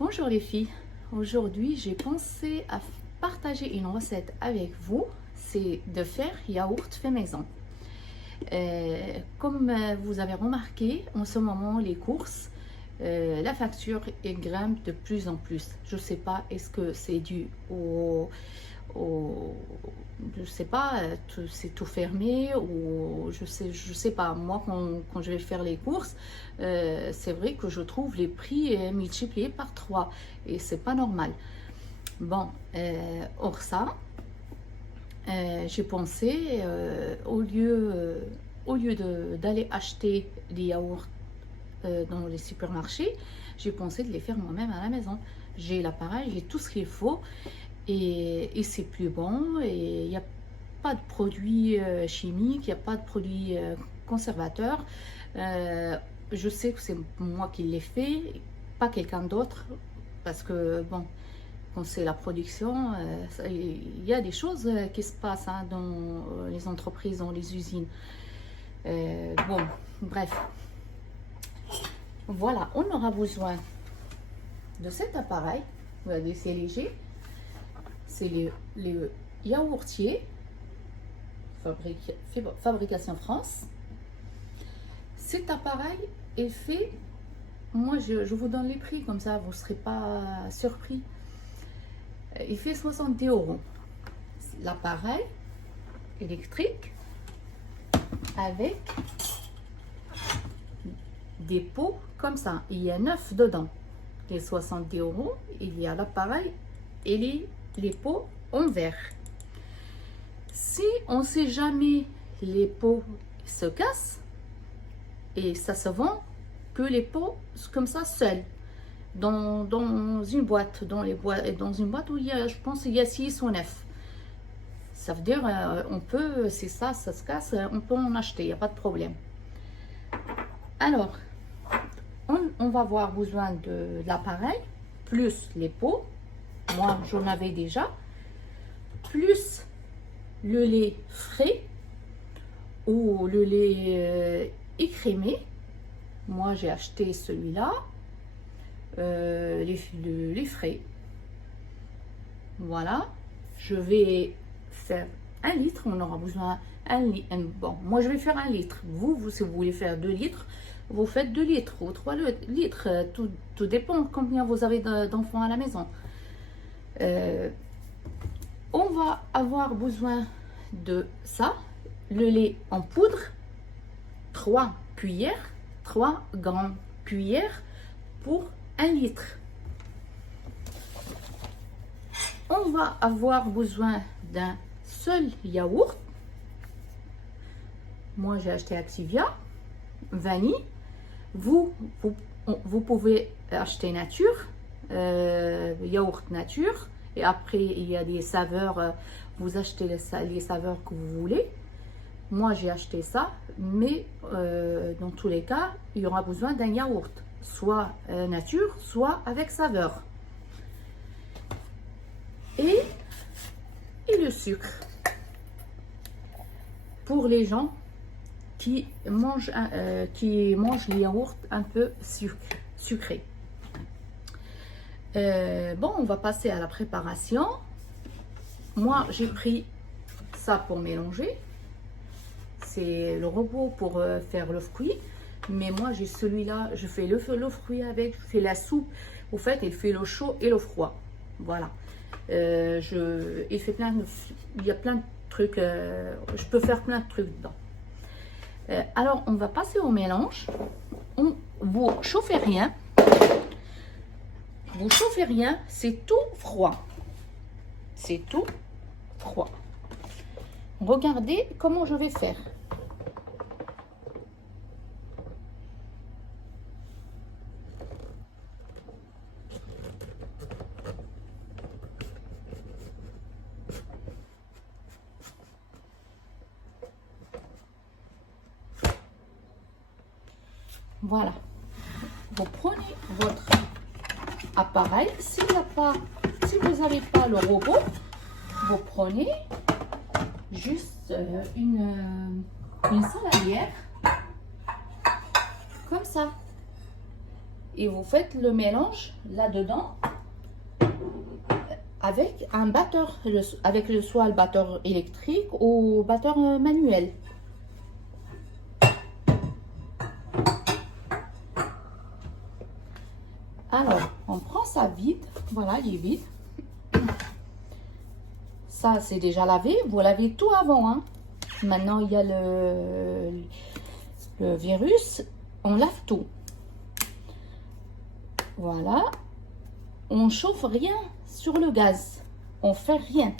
Bonjour les filles, aujourd'hui j'ai pensé à partager une recette avec vous, c'est de faire yaourt fait maison. Comme vous avez remarqué, en ce moment les courses, la facture grimpe de plus en plus. Je ne sais pas, est-ce que c'est dû je sais pas, c'est tout fermé ou je sais pas. Moi, quand je vais faire les courses, c'est vrai que je trouve les prix multipliés par 3 et c'est pas normal. Bon, hors ça, j'ai pensé au lieu d'aller acheter des yaourts dans les supermarchés, j'ai pensé de les faire moi-même à la maison. J'ai l'appareil, j'ai tout ce qu'il faut et c'est plus bon et il n'y a pas de produits chimiques, il n'y a pas de produits conservateurs. Je sais que c'est moi qui l'ai fait, pas quelqu'un d'autre, parce que bon, quand c'est la production, il y a des choses qui se passent hein, dans les entreprises, dans les usines. Bon, bref. Voilà, on aura besoin de cet appareil. Regardez, c'est léger. C'est les yaourtiers fabrication France. Cet appareil est fait, moi je vous donne les prix comme ça vous ne serez pas surpris. Il fait 70 €. L'appareil électrique avec des pots comme ça. Il y a 9 dedans. Les 70 €, il y a l'appareil et les pots en verre. Si on ne sait jamais, les pots se cassent et ça se vend que les pots comme ça seuls dans une boîte, dans une boîte où il y a, je pense il y a 6 ou 9. Ça veut dire on peut, si ça se casse, on peut en acheter, il n'y a pas de problème. Alors on va avoir besoin de l'appareil plus les pots. Moi j'en avais déjà, plus le lait frais ou le lait écrémé. Moi j'ai acheté celui-là, les frais. Voilà, je vais faire 1 litre. On aura besoin bon, moi je vais faire 1 litre. Vous si vous voulez faire 2 litres, vous faites 2 litres ou 3 litres, tout dépend combien vous avez d'enfants à la maison. On va avoir besoin de ça, le lait en poudre, 3 grandes cuillères pour 1 litre. On va avoir besoin d'un seul yaourt. Moi j'ai acheté Activia, vanille. Vous pouvez acheter nature, yaourt nature. Et après, il y a des saveurs, vous achetez les saveurs que vous voulez. Moi, j'ai acheté ça, mais dans tous les cas, il y aura besoin d'un yaourt, soit nature, soit avec saveur. Et le sucre. Pour les gens qui mangent les yaourts un peu sucrés. Bon, on va passer à la préparation. Moi j'ai pris ça pour mélanger, c'est le robot pour faire le fruit, mais moi j'ai celui-là, je fais le fruit avec, je fais la soupe. Au fait il fait le chaud et le froid, voilà. Il y a plein de trucs, je peux faire plein de trucs dedans. Alors on va passer au mélange. Vous chauffez rien. Vous chauffez rien, c'est tout froid. C'est tout froid. Regardez comment je vais faire. Voilà. Vous prenez votre appareil. Si vous n'avez pas le robot, vous prenez juste une saladière comme ça. et vous faites le mélange là-dedans avec un batteur, avec soit le batteur électrique ou batteur manuel. Alors, on prend ça vide, voilà, il est vide. Ça, c'est déjà lavé, vous lavez tout avant, hein. Maintenant, il y a le virus, on lave tout. Voilà, on chauffe rien sur le gaz, on fait rien.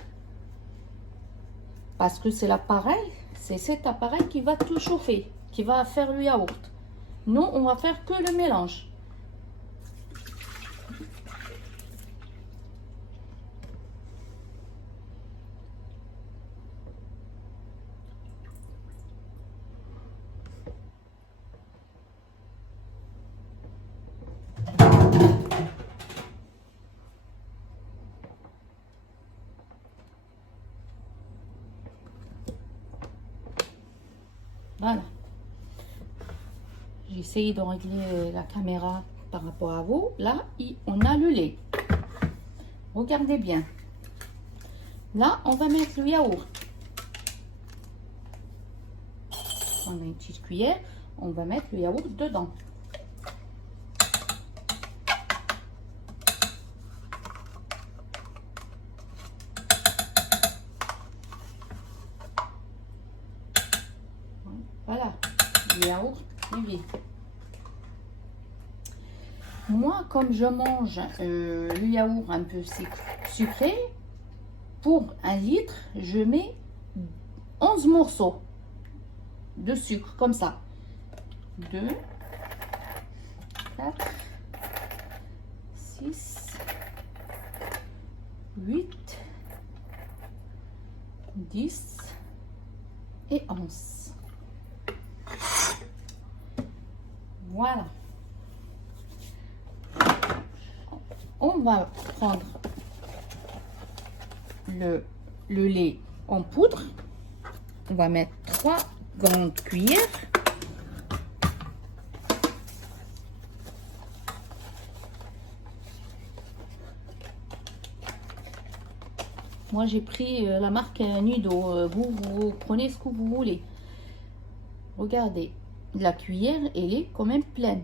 Parce que c'est l'appareil, c'est cet appareil qui va tout chauffer, qui va faire le yaourt. Nous, on va faire que le mélange. Voilà. J'ai essayé de régler la caméra par rapport à vous. Là, on a le lait. Regardez bien. Là, on va mettre le yaourt. On a une petite cuillère. On va mettre le yaourt dedans. Voilà, le yaourt est vide. Moi, comme je mange le yaourt un peu sucré, pour 1 litre, je mets 11 morceaux de sucre, comme ça. 2, 4, 6, 8, 10 et 11. Voilà. On va prendre le lait en poudre. On va mettre 3 grandes cuillères. Moi, j'ai pris la marque Nido. Vous prenez ce que vous voulez. Regardez, la cuillère, elle est quand même pleine.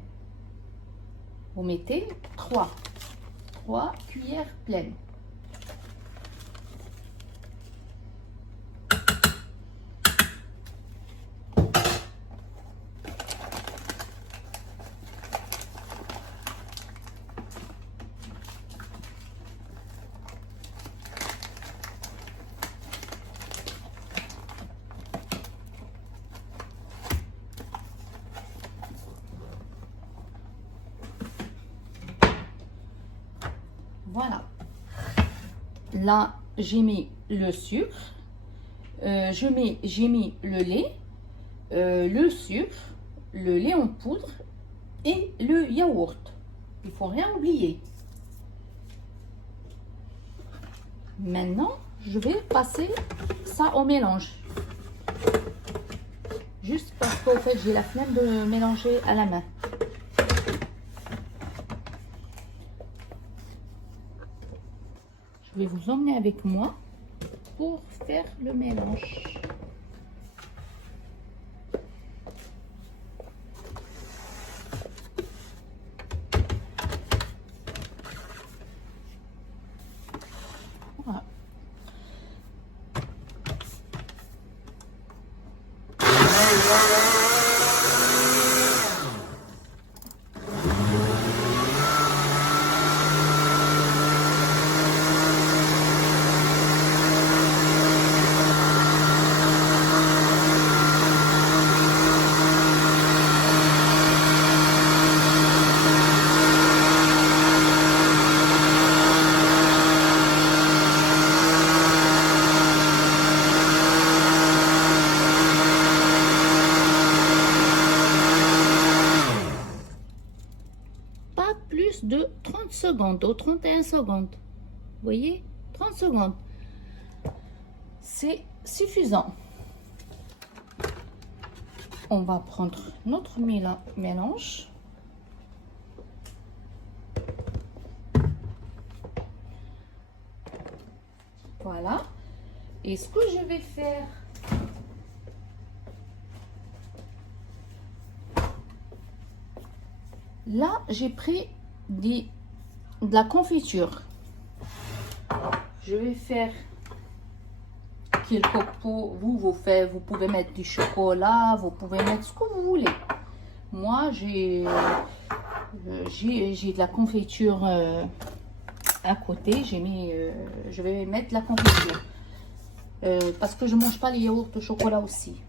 Vous mettez 3 cuillères pleines. Voilà. Là, j'ai mis le sucre. J'ai mis le lait, le sucre, le lait en poudre et le yaourt. Il faut rien oublier. Maintenant, je vais passer ça au mélange. Juste parce qu'au fait, j'ai la flemme de mélanger à la main. Je vais vous emmener avec moi pour faire le mélange. Voilà. Plus de 30 secondes ou 31 secondes. Vous voyez, 30 secondes. C'est suffisant. On va prendre notre mélange. Voilà. Et ce que je vais faire, là, j'ai pris de la confiture. Je vais faire quelques pots. Vous pouvez mettre du chocolat, vous pouvez mettre ce que vous voulez. Moi, j'ai de la confiture à côté. Je vais mettre la confiture parce que je mange pas les yaourts au chocolat aussi.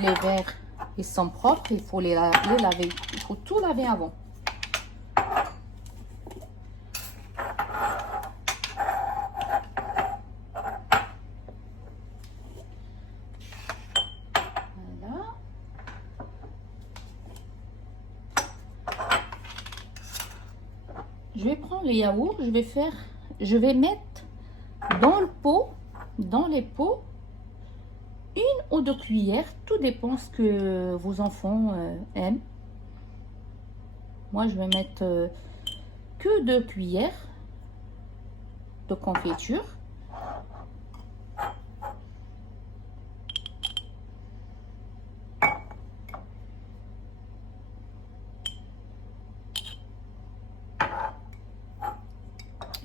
Les verres, ils sont propres, il faut les laver. Il faut tout laver avant. Voilà. Je vais prendre les yaourts, je vais mettre dans le pot, dans les pots, 1 ou 2 cuillères, tout dépend ce que vos enfants aiment. Moi, je vais mettre que 2 cuillères de confiture.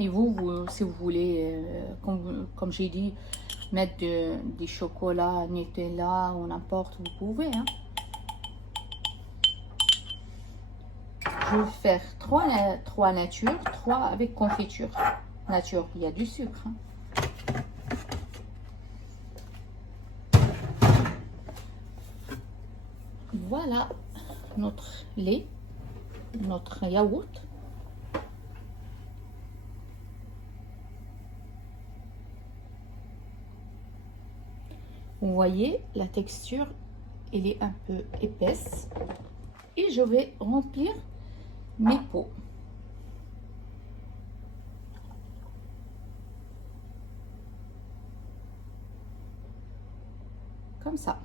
Et vous, si vous voulez, comme j'ai dit, mettre des chocolats, Nutella ou n'importe, vous pouvez. Hein. Je vais faire 3 nature, 3 avec confiture. Nature, il y a du sucre. Hein. Voilà notre lait, notre yaourt. Vous voyez, la texture, elle est un peu épaisse. Et je vais remplir mes pots. Comme ça.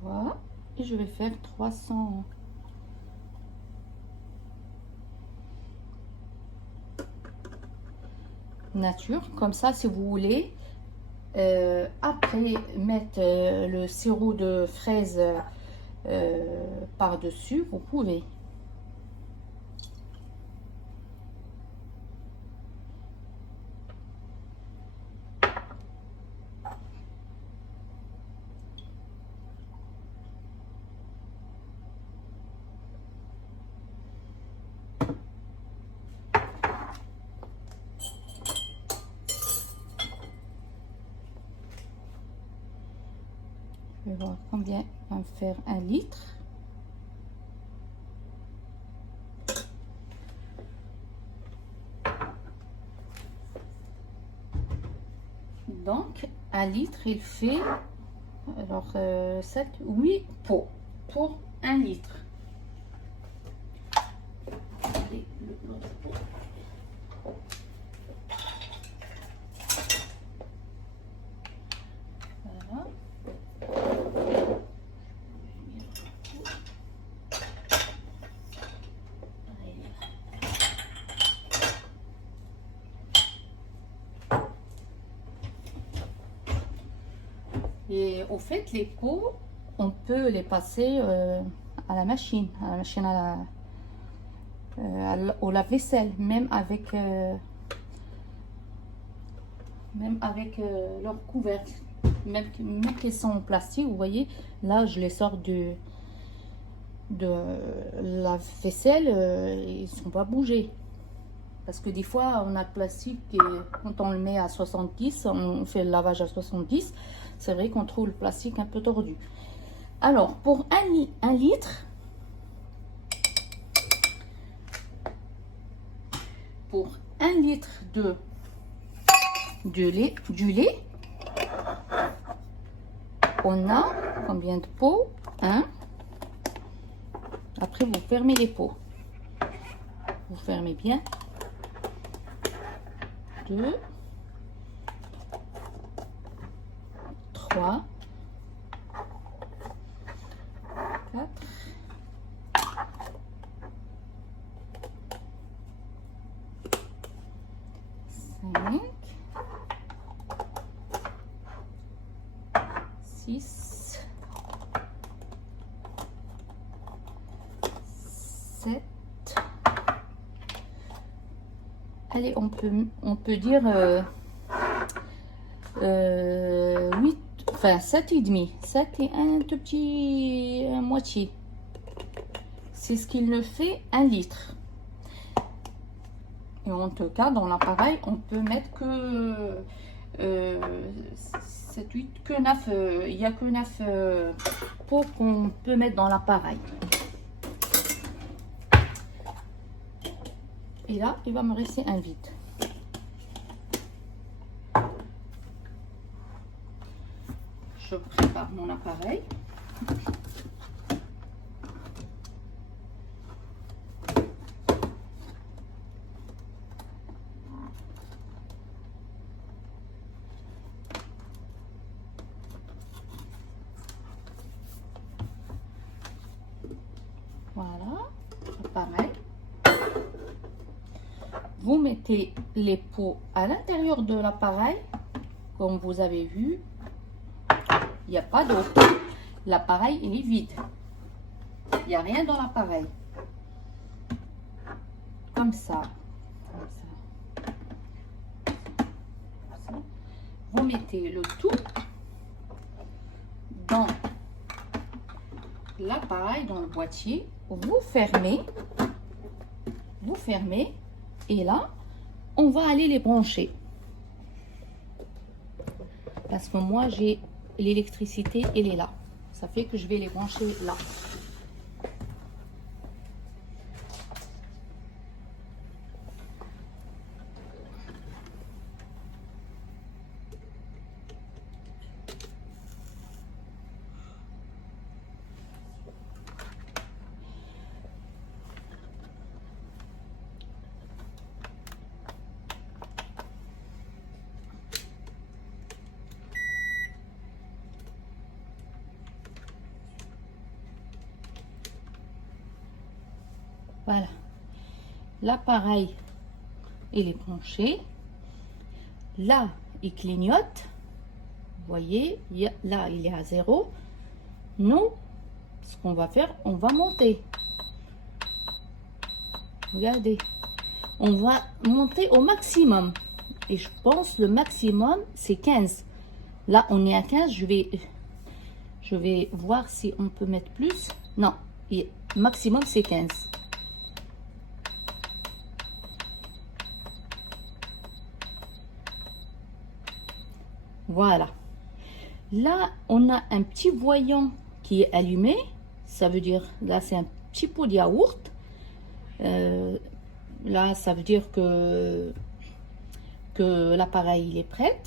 Voilà. Et je vais faire 300. Nature, comme ça, si vous voulez, après mettre le sirop de fraise par-dessus, vous pouvez. Je vais voir combien va me faire 1 litre. Donc, 1 litre, il fait alors 7, 8 pots pour 1 litre. Allez, l'autre pot. Voilà. Et au fait, les pots, on peut les passer à la machine au lave-vaisselle, même avec leur couvercle, même qu'ils sont en plastique. Vous voyez, là, je les sors de lave-vaisselle, ils ne sont pas bougés. Parce que des fois, on a le plastique et quand on le met à 70, on fait le lavage à 70, c'est vrai qu'on trouve le plastique un peu tordu. Alors, pour 1 litre, pour 1 litre du lait, on a combien de pots? 1, Après, vous fermez les pots. Vous fermez bien. 2, 3, 4, 5, 6, 7. Allez, on peut dire 8, enfin 7 et demi, 7 et un tout petit moitié. C'est ce qu'il nous fait 1 litre. Et en tout cas, dans l'appareil, on peut mettre que 7, 8, que 9, il n'y a que 9 pots qu'on peut mettre dans l'appareil. Et là, il va me rester un vide. Je prépare mon appareil. Voilà, l'appareil. Vous mettez les pots à l'intérieur de l'appareil, comme vous avez vu, il n'y a pas d'eau. L'appareil il est vide. Il n'y a rien dans l'appareil. Comme ça. Vous mettez le tout dans l'appareil, dans le boîtier. Vous fermez. Vous fermez. Et là, on va aller les brancher. Parce que moi, j'ai l'électricité, elle est là. Ça fait que je vais les brancher là. Voilà, l'appareil il est branché, là il clignote, vous voyez, là il est à 0. Nous, ce qu'on va faire, on va monter. Regardez, on va monter au maximum. Et je pense le maximum c'est 15. Là on est à 15, je vais voir si on peut mettre plus. Non, maximum c'est 15. Voilà. Là, on a un petit voyant qui est allumé. Ça veut dire, là, c'est un petit pot de yaourt. Là, ça veut dire que l'appareil il est prêt.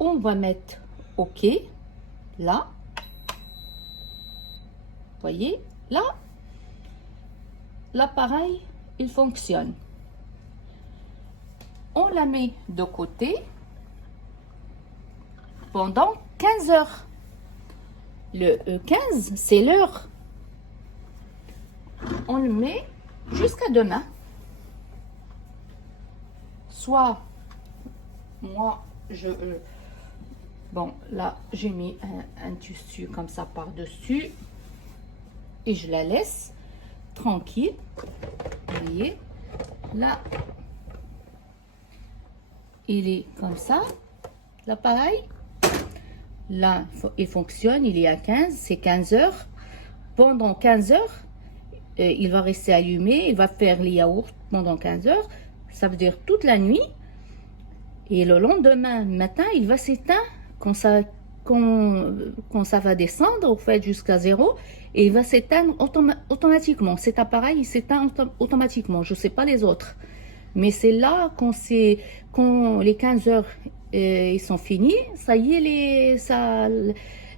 On va mettre OK. Là. Vous voyez, là, l'appareil, il fonctionne. On la met de côté pendant 15 heures. Le 15, c'est l'heure. On le met jusqu'à demain. Soit, moi, bon, là, j'ai mis un tissu comme ça par-dessus. Et je la laisse tranquille. Vous voyez, là, il est comme ça, l'appareil. Là, il fonctionne, il est à 15, c'est 15 heures. Pendant 15 heures, il va rester allumé, il va faire les yaourts pendant 15 heures. Ça veut dire toute la nuit. Et le lendemain matin, il va s'éteindre quand ça va descendre, au fait, jusqu'à 0. Et il va s'éteindre automatiquement. Cet appareil, il s'éteint automatiquement. Je ne sais pas les autres. Mais c'est là, quand les 15 heures ils sont finis, ça y est,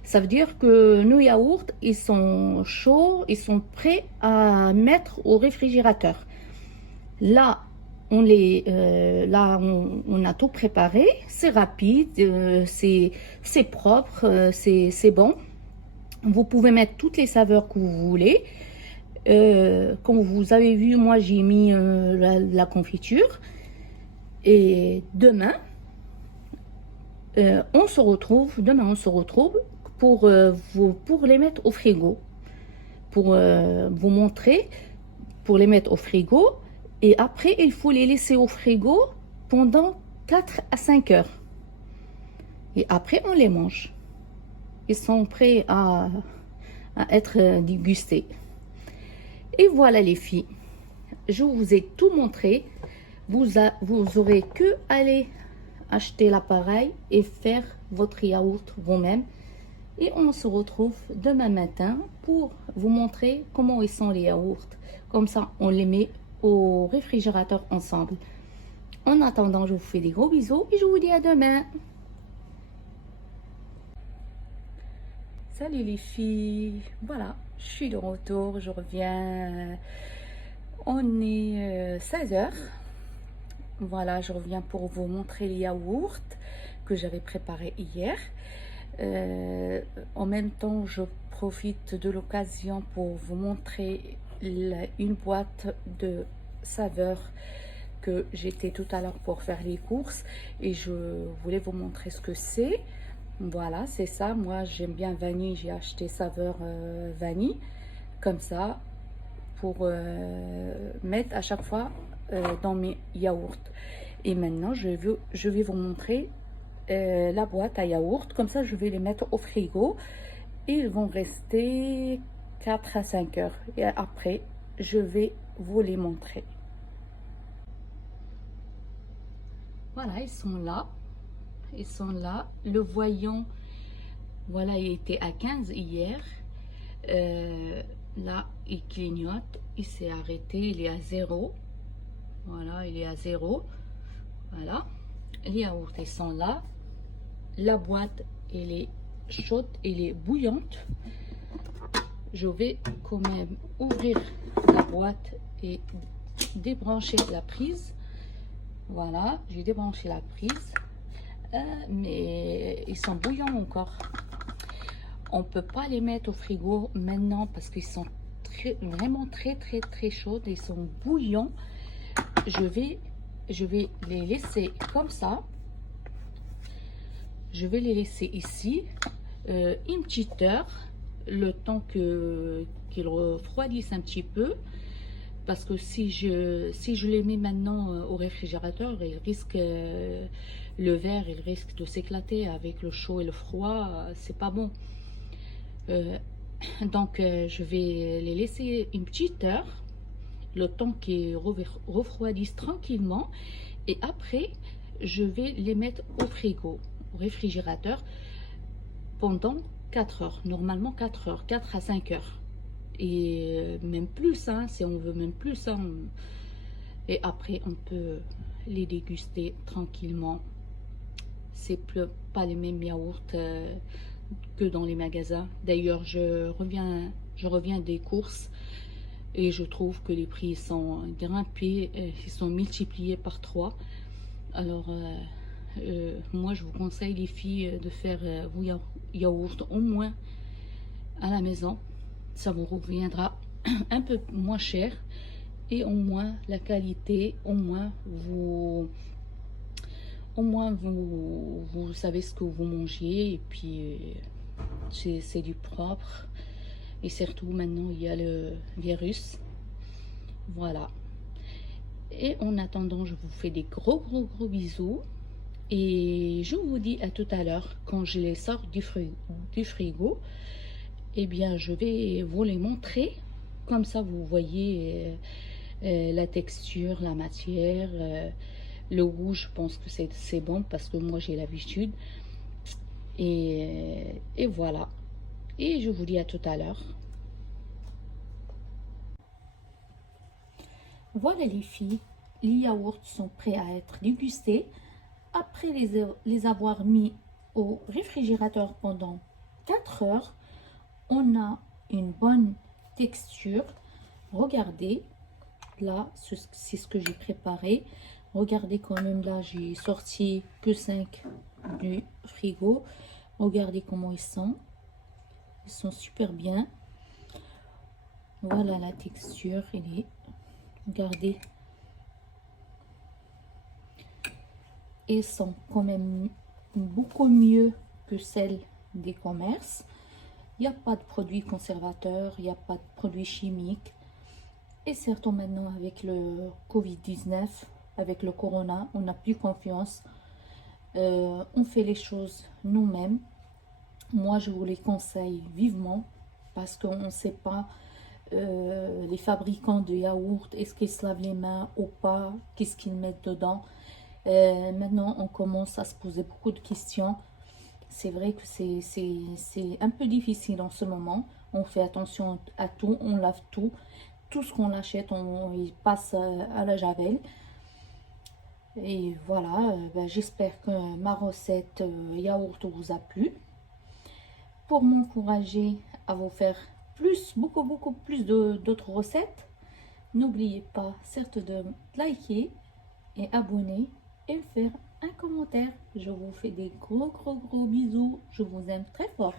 Ça veut dire que nos yaourts, ils sont chauds, ils sont prêts à mettre au réfrigérateur. Là, on a tout préparé, c'est rapide, c'est propre, c'est bon. Vous pouvez mettre toutes les saveurs que vous voulez. Comme vous avez vu, moi j'ai mis la confiture. Et demain, on se retrouve pour les mettre au frigo. Pour vous montrer, pour les mettre au frigo. Et après, il faut les laisser au frigo pendant 4 à 5 heures. Et après, on les mange. Ils sont prêts à être dégustés. Et voilà les filles. Je vous ai tout montré. Vous aurez que aller acheter l'appareil et faire votre yaourt vous-même. Et on se retrouve demain matin pour vous montrer comment ils sont les yaourts. Comme ça, on les met au réfrigérateur ensemble. En attendant, je vous fais des gros bisous et je vous dis à demain. Salut les filles, voilà, je suis de retour, je reviens, on est 16h, voilà, je reviens pour vous montrer les yaourts que j'avais préparés hier. En même temps, je profite de l'occasion pour vous montrer une boîte de saveurs que j'étais tout à l'heure pour faire les courses et je voulais vous montrer ce que c'est. Voilà, c'est ça. Moi, j'aime bien vanille. J'ai acheté saveur vanille, comme ça, pour mettre à chaque fois dans mes yaourts. Et maintenant, je vais vous montrer la boîte à yaourt. Comme ça, je vais les mettre au frigo. Et ils vont rester 4 à 5 heures. Et après, je vais vous les montrer. Voilà, ils sont là. Ils sont là. Le voyant, voilà, il était à 15 hier. Là, il clignote. Il s'est arrêté. Il est à 0. Voilà, il est à 0. Voilà. Les yaourts, ils sont là. La boîte, elle est chaude. Elle est bouillante. Je vais quand même ouvrir la boîte et débrancher la prise. Voilà, j'ai débranché la prise. Mais ils sont bouillants encore. On peut pas les mettre au frigo maintenant parce qu'ils sont vraiment très chauds. Ils sont bouillants. Je vais les laisser comme ça. Je vais les laisser ici une petite heure, le temps qu'ils refroidissent un petit peu. Parce que si je les mets maintenant au réfrigérateur, ils risquent, le verre il risque de s'éclater avec le chaud et le froid, c'est pas bon. Donc je vais les laisser une petite heure, le temps qu'ils refroidissent tranquillement. Et après, je vais les mettre au frigo, au réfrigérateur, pendant 4 heures. Normalement 4 heures, 4 à 5 heures. Et même plus, hein, si on veut même plus, hein. Et après on peut les déguster tranquillement. C'est pas les mêmes yaourts que dans les magasins. D'ailleurs, je reviens des courses et je trouve que les prix sont grimpés, ils sont multipliés par 3. Alors moi je vous conseille les filles de faire vos yaourts au moins à la maison. Ça vous reviendra un peu moins cher et au moins la qualité, au moins vous savez ce que vous mangez. Et puis c'est du propre. Et surtout maintenant il y a le virus. Voilà. Et en attendant, je vous fais des gros bisous. Et je vous dis à tout à l'heure quand je les sors du frigo. Eh bien, je vais vous les montrer. Comme ça, vous voyez la texture, la matière. Le goût, je pense que c'est bon parce que moi, j'ai l'habitude. Et voilà. Et je vous dis à tout à l'heure. Voilà les filles. Les yaourts sont prêts à être dégustés. Après les avoir mis au réfrigérateur pendant 4 heures, on a une bonne texture. Regardez, là, c'est ce que j'ai préparé. Regardez quand même, là, j'ai sorti que 5 du frigo. Regardez comment ils sont. Ils sont super bien. Voilà la texture. Regardez. Ils sont quand même beaucoup mieux que celles des commerces. Il n'y a pas de produits conservateurs, il n'y a pas de produits chimiques. Et surtout maintenant avec le Covid-19, avec le Corona, on n'a plus confiance. On fait les choses nous-mêmes. Moi, je vous les conseille vivement parce qu'on ne sait pas les fabricants de yaourt, est-ce qu'ils se lavent les mains ou pas, qu'est-ce qu'ils mettent dedans. Maintenant, on commence à se poser beaucoup de questions. C'est vrai que c'est un peu difficile en ce moment. On fait attention à tout, on lave tout. Tout ce qu'on achète, il passe à la javel. Et voilà, ben, j'espère que ma recette yaourt vous a plu. Pour m'encourager à vous faire beaucoup plus d'autres recettes, n'oubliez pas certes de liker et abonner et faire un commentaire. Je vous fais des gros bisous. Je vous aime très fort.